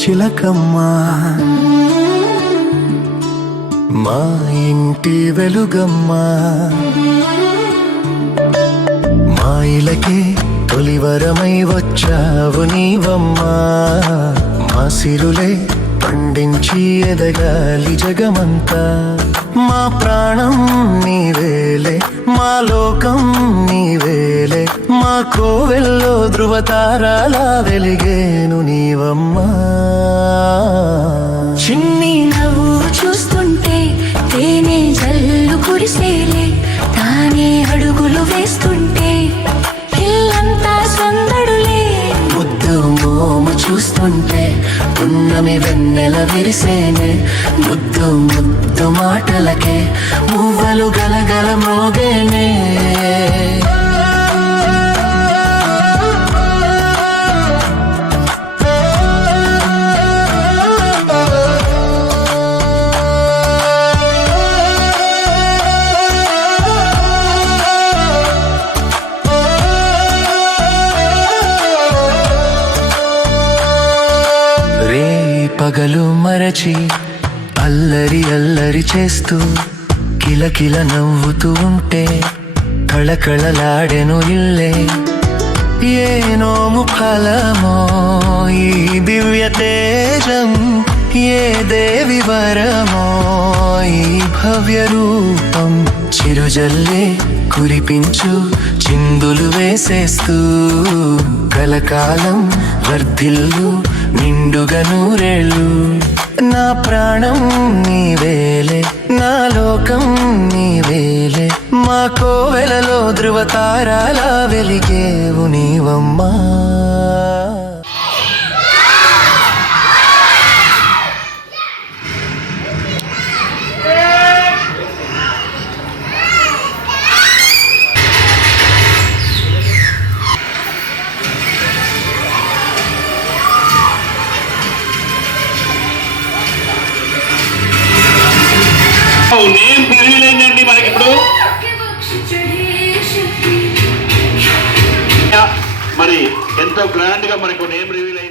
చిలకమ్మా మా ఇంటి వెలుగమ్మా మా ఇలకే తొలివరమై వచ్చావు నీవమ్మా మా సిరులే పండించి ఎదగాలి జగమంతా మా ప్రాణం నీవేలే మా లోకం నీవేలే మా కోవెల్లో ధృవతారాలా వెలిగేను నీవమ్మా చిన్ని నవ్వు చూస్తుంటే తేనె జల్లు కురిసేలే తానే అడుగులు వేస్తుంటే ఇల్లంతా సందడులే ముద్దు మోము చూస్తుంటే పున్నమి వెన్నెల విరిసేనే ముద్దు ముద్దు మాటలకే మువ్వలు గలగల మోగేనే పగలు మరచి అల్లరి అల్లరి చేస్తూ కిలకిల నవ్వుతూ ఉంటే కళకళలాడెను ఇల్లే ఏ నోము ఫలమో ఈ దివ్య తేజం ఏ దేవి వరమో ఈ భవ్య రూపం చిరుజల్లే కురిపించు చిందులు వేసేస్తూ కలకాలం వర్ధిల్లు నిండుగా నూరేళ్ళు నా ప్రాణం నీవేలే నా లోకం నీవేలే మా కోవెలలో ధృవతారాలా వెలిగేవు నీవమ్మా నేమ్ రివీల్ అయిందండి మనకి ఇప్పుడు మరి ఎంతో గ్రాండ్ గా మనకు నేమ్ రివీల్ అయింది.